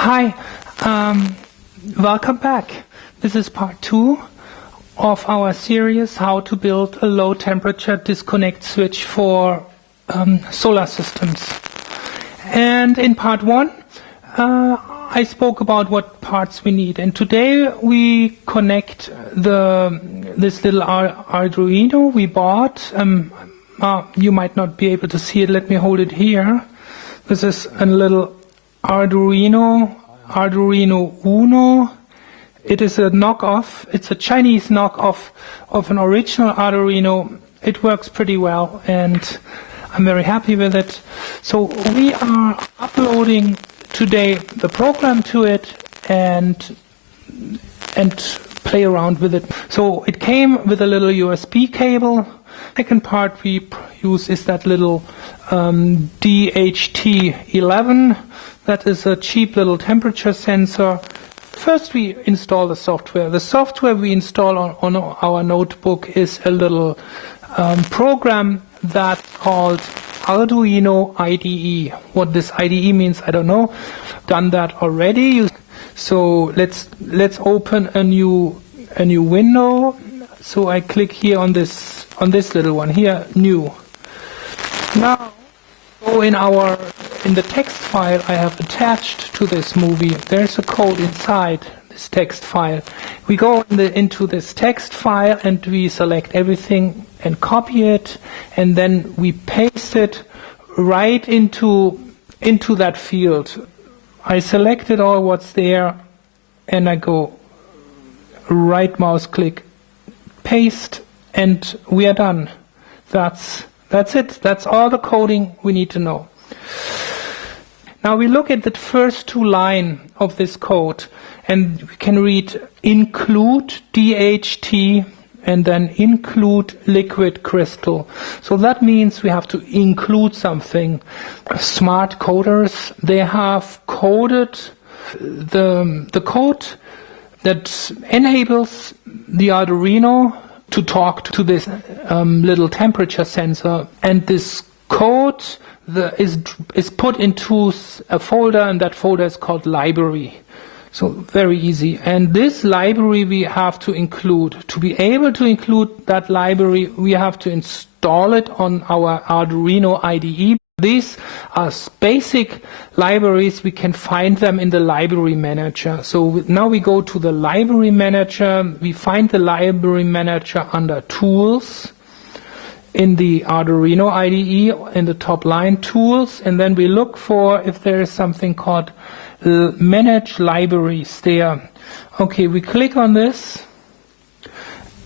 Hi, welcome back. This is part 2 of our series how to build a low temperature disconnect switch for solar systems. And in part 1 I spoke about what parts we need, and today we connect this little Arduino we bought. You might not be able to see it. Let me hold it here. This is a little Arduino Uno. It is a knockoff. It's a Chinese knockoff of an original Arduino. It works pretty well, and I'm very happy with it. So we are uploading today the program to it and play around with it. So it came with a little USB cable. Second part we use is that little DHT11. That is a cheap little temperature sensor. First we install the software. The software we install on our notebook is a little program that's called Arduino IDE. What this IDE means, I don't know. Done that already. So let's open a new window. So I click here on this little one here, new. Now go in the text file I have attached to this movie. There's a code inside this text file. We go into this text file and we select everything and copy it, and then we paste it right into that field. I selected all what's there and I go right mouse click, paste, and we are done. That's it. That's all the coding we need to know. Now we look at the first two lines of this code, and we can read include DHT and then include liquid crystal. So that means we have to include something. Smart coders, they have coded the code that enables the Arduino to talk to this little temperature sensor, and this code is put into a folder, and that folder is called library. So very easy. And this library we have to include. To be able to include that library, we have to install it on our Arduino IDE. These are basic libraries. We can find them in the library manager. So now we go to the library manager. We find the library manager under tools in the Arduino IDE in the top line, tools, and then we look for if there is something called manage libraries there. Okay, we click on this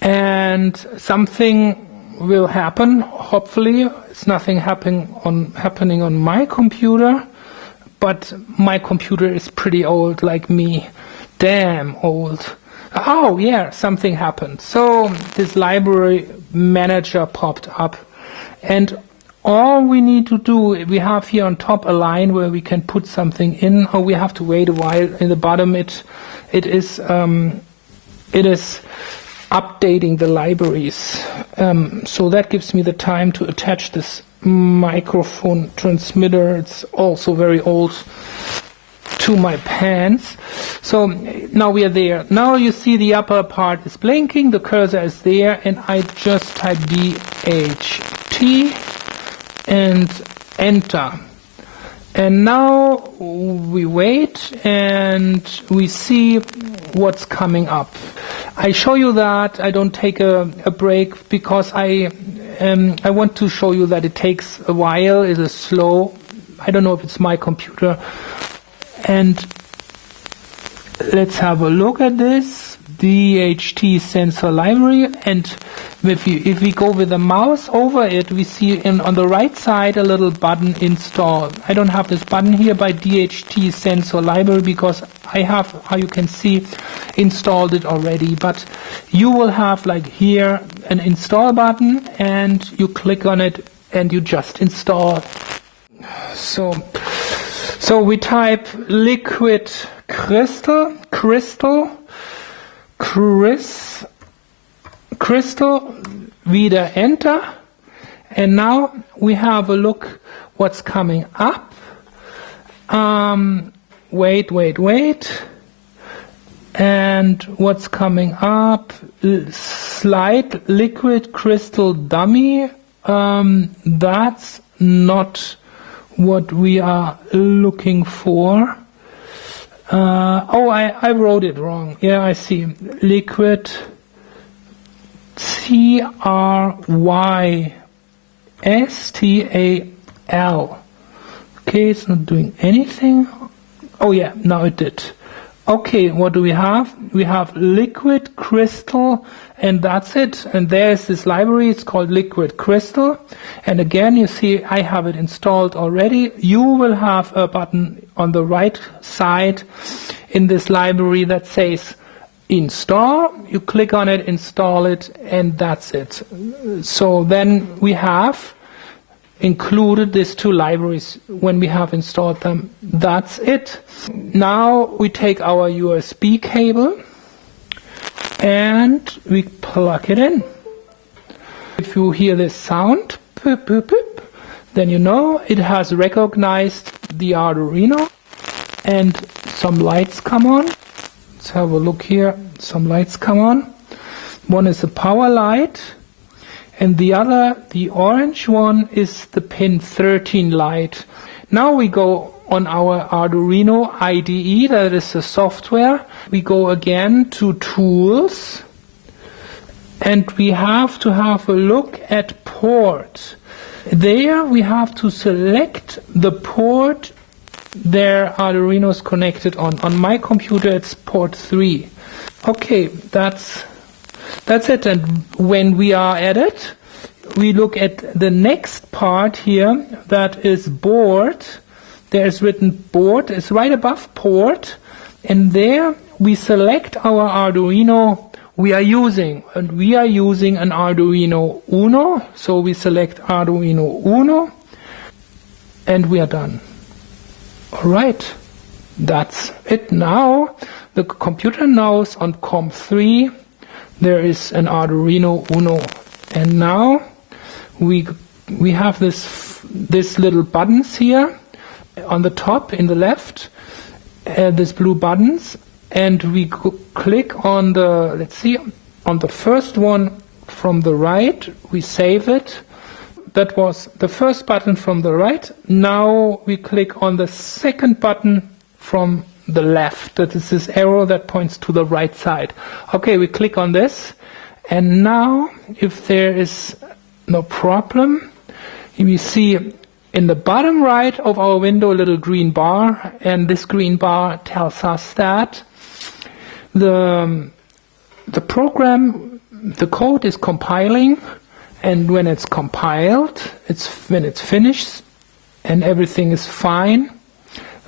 and something will happen. Hopefully it's nothing happening on my computer, but my computer is pretty old, like me. Damn old. Oh yeah, something happened. So this library manager popped up, and all we need to do, we have here on top a line where we can put something in, or we have to wait a while. In the bottom it is updating the libraries. So that gives me the time to attach this microphone transmitter. It's also very old, to my pants. So now we are there. Now you see the upper part is blinking, the cursor is there, and I just type DHT and enter. And now we wait and we see what's coming up. I show you that. I don't take a break because I want to show you that it takes a while. It is slow. I don't know if it's my computer. And let's have a look at this DHT sensor library, and if we go with the mouse over it, we see on the right side a little button install. I don't have this button here by DHT sensor library because I have, how you can see, installed it already, but you will have like here an install button and you click on it and you just install. So we type liquid crystal, wieder enter, and now we have a look what's coming up. wait. And what's coming up? Slide liquid crystal dummy. That's not what we are looking for. I wrote it wrong. Yeah, I see. Liquid CRYSTAL. Okay, it's not doing anything. Oh yeah, now it did. Okay, what do we have? We have liquid crystal, and that's it. And there's this library, it's called liquid crystal. And again, you see I have it installed already. You will have a button on the right side in this library that says install. You click on it, install it, and that's it. So then we have included these two libraries when we have installed them. That's it. Now we take our USB cable and we plug it in. If you hear this sound, boop, boop, boop, then you know it has recognized the Arduino, and some lights come on. Let's have a look here. Some lights come on. One is a power light, and the other, the orange one, is the pin 13 light. Now we go on our Arduino IDE, that is the software. We go again to Tools, and we have to have a look at Port. There we have to select the port their Arduino is connected on. On my computer it's port 3. Okay, that's it. And when we are at it, we look at the next part here, that is board. There is written board, it's right above port, and there we select our Arduino we are using, and we are using an Arduino Uno, so we select Arduino Uno, and we are done. Alright, that's it. Now the computer knows on COM3 there is an Arduino Uno, and now we have this little buttons here on the top in the left, these blue buttons, and we click on the, let's see, on the first one from the right, we save it. That was the first button from the right. Now we click on the second button from the left. That is this arrow that points to the right side. Okay, we click on this, and now if there is no problem, we see in the bottom right of our window a little green bar, and this green bar tells us that the program, the code is compiling, and when it's compiled, when it's finished and everything is fine,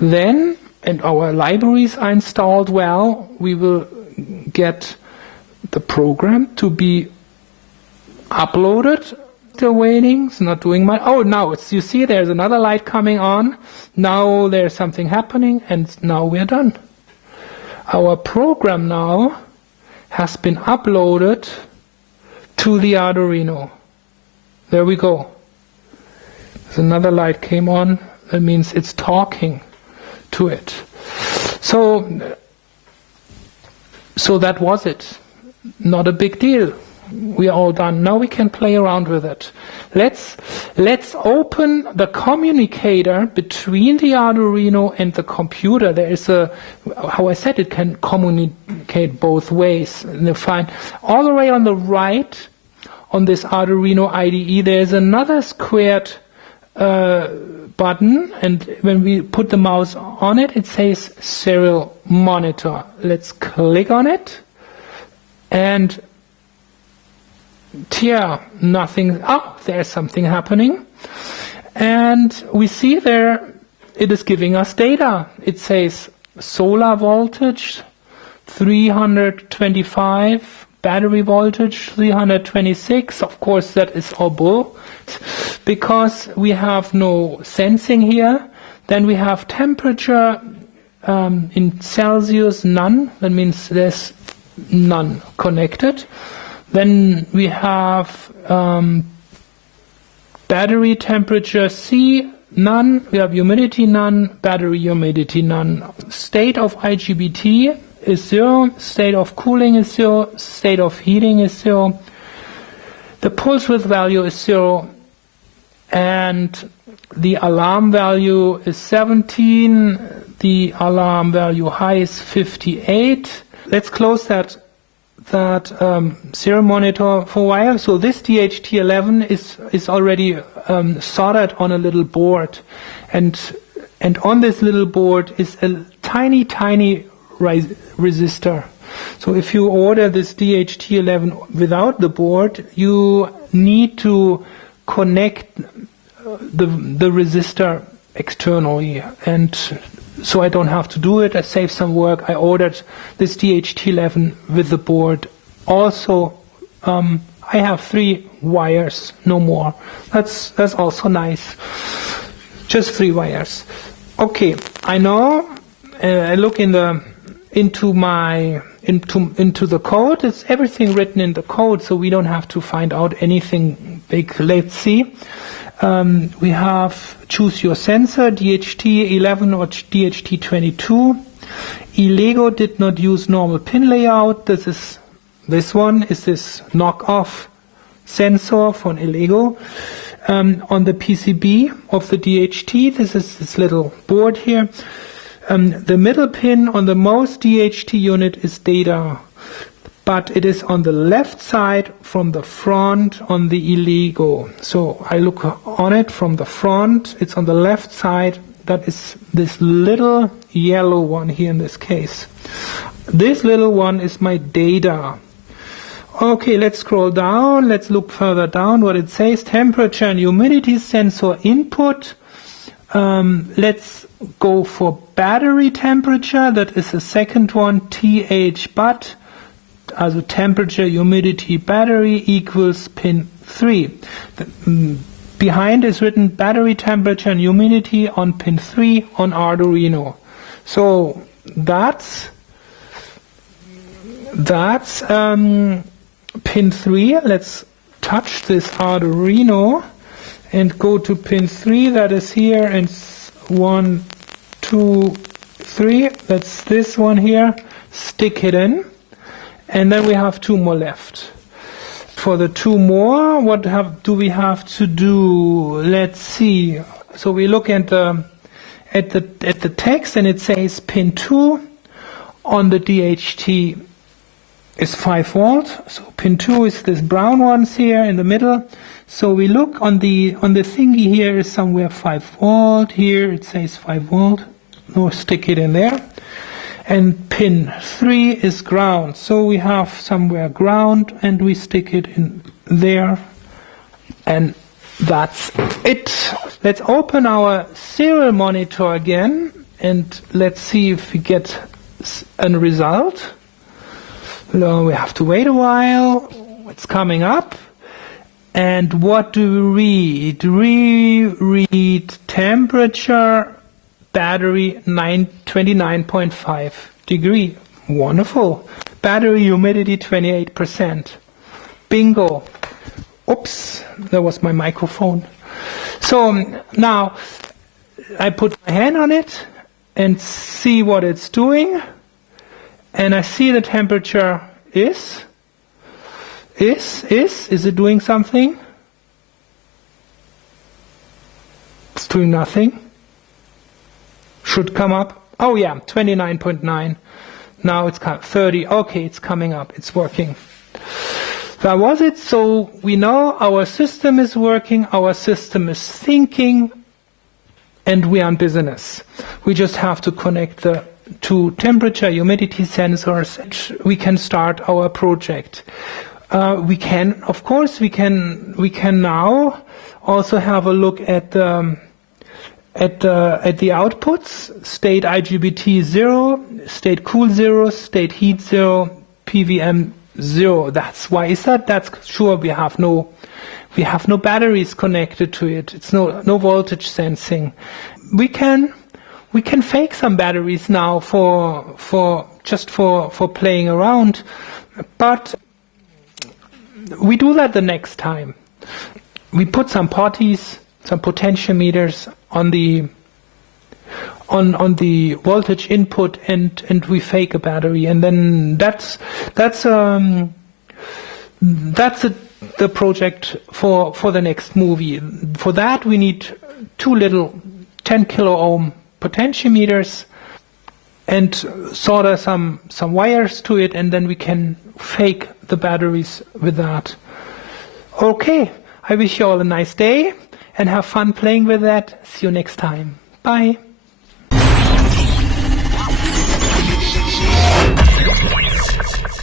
then, and our libraries are installed well, we will get the program to be uploaded. Still waiting, it's not doing much. Oh, now you see there's another light coming on. Now there's something happening, and now we're done. Our program now has been uploaded to the Arduino. There we go. There's another light came on. That means it's talking to it. So that was it. Not a big deal. We are all done. Now we can play around with it. Let's open the communicator between the Arduino and the computer. There is how I said, it can communicate both ways. And you find all the way on the right, on this Arduino IDE, there is another squared button, and when we put the mouse on it, it says serial monitor. Let's click on it, and nothing. Oh, there's something happening. And we see there it is giving us data. It says solar voltage 325, battery voltage 326. Of course, that is all bull, because we have no sensing here. Then we have temperature in Celsius, none. That means there's none connected. Then we have battery temperature C, none, we have humidity none, battery humidity none. State of IGBT is 0, state of cooling is 0, state of heating is 0, the pulse width value is 0, and the alarm value is 17, the alarm value high is 58. Let's close that serial monitor for a while. So this DHT11 is already soldered on a little board, and on this little board is a tiny resistor. So if you order this DHT11 without the board, you need to connect the resistor externally, and so I don't have to do it. I save some work. I ordered this DHT11 with the board. Also, I have 3 wires, no more. That's also nice. Just 3 wires. Okay, I know. I look into the code. It's everything written in the code, so we don't have to find out anything big. Let's see. We have choose your sensor, DHT11 or DHT22. eLego did not use normal pin layout. This one is this knockoff sensor from eLego. On the PCB of the DHT, this is this little board here. The middle pin on the most DHT unit is data, but it is on the left side from the front on the eLego. So I look on it from the front, it's on the left side. That is this little yellow one here in this case. This little one is my data. Okay, let's scroll down, let's look further down what it says. Temperature and humidity sensor input. Let's go for battery temperature, that is the second one, TH-BUT. Also temperature, humidity, battery equals pin 3. Behind is written battery temperature and humidity on pin 3 on Arduino. So that's pin 3. Let's touch this Arduino and go to pin 3. That is here, and 1, 2, 3. That's this one here. Stick it in. And then we have 2 more left. For the 2 more, what do we have to do? Let's see. So we look at the text, and it says pin 2 on the DHT is 5 volt. So pin 2 is this brown ones here in the middle. So we look on the thingy here is somewhere 5 volt. Here it says 5 volt. No, stick it in there. And pin 3 is ground. So we have somewhere ground, and we stick it in there. And that's it. Let's open our serial monitor again, and let's see if we get a result. No, we have to wait a while. It's coming up. And what do we read? We read temperature, battery 29.5 degree. Wonderful. Battery humidity 28%. Bingo. Oops, that was my microphone. So now I put my hand on it and see what it's doing. And I see the temperature is it doing something? It's doing nothing. Should come up. Oh yeah, 29.9. Now it's 30. Okay, it's coming up. It's working. That was it. So we know our system is working, our system is thinking, and we are in business. We just have to connect the 2 temperature, humidity sensors. We can start our project. We can now also have a look at the outputs: state IGBT 0, state cool 0, state heat 0, PWM 0. That's why is that? That's sure we have no batteries connected to it. It's no voltage sensing. We can fake some batteries now for playing around, but we do that the next time. We put some potties, some potentiometers on the voltage input, and we fake a battery, and then that's the project for the next movie. For that we need 2 little 10 kilo ohm potentiometers and solder some wires to it, and then we can fake the batteries with that. Okay, I wish you all a nice day and have fun playing with that. See you next time. Bye.